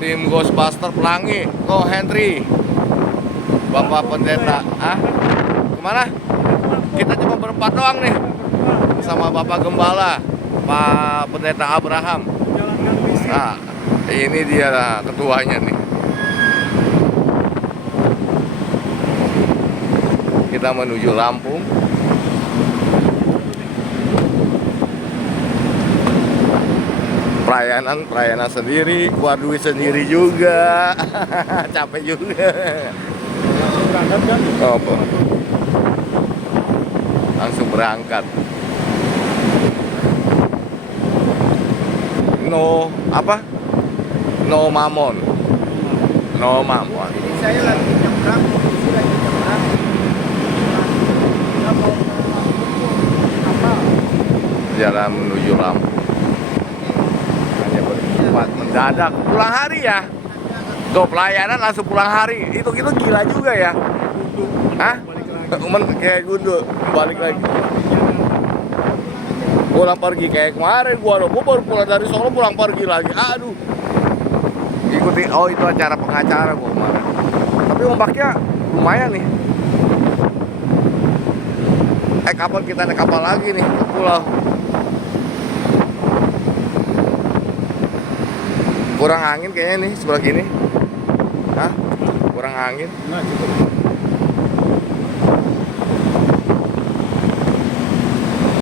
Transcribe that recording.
Tim Ghostbuster Pelangi, Ko Henry, Bapak Pendeta. Kemana? Kita cuma berempat doang nih, sama Bapak Gembala, Pak Pendeta Abraham. Nah, ini dia lah ketuanya nih. Kita menuju Lampung. Pelayanan sendiri, keluar duit sendiri juga. Capek juga. Apa? Langsung berangkat. No apa? No mamon. No mamon. Jadi saya lagi nyebrang, posisi lagi nyebrang. Kita mau apa? Jalan menuju Lampung. Hanya berempat mendadak pulang hari ya. Tuh pelayanan langsung pulang hari. Itu gila juga ya. Hah? Kayak gundul balik lagi. Pulang pergi kayak kemarin gua baru pulang dari Solo pulang pergi lagi. Aduh. Ikuti itu acara pengacara gua kemarin. Tapi ombaknya lumayan nih. Kapan kita naik kapal lagi nih ke pulau? Kurang angin kayaknya nih sebelah gini. Hah? Kurang angin. Nah, cukup.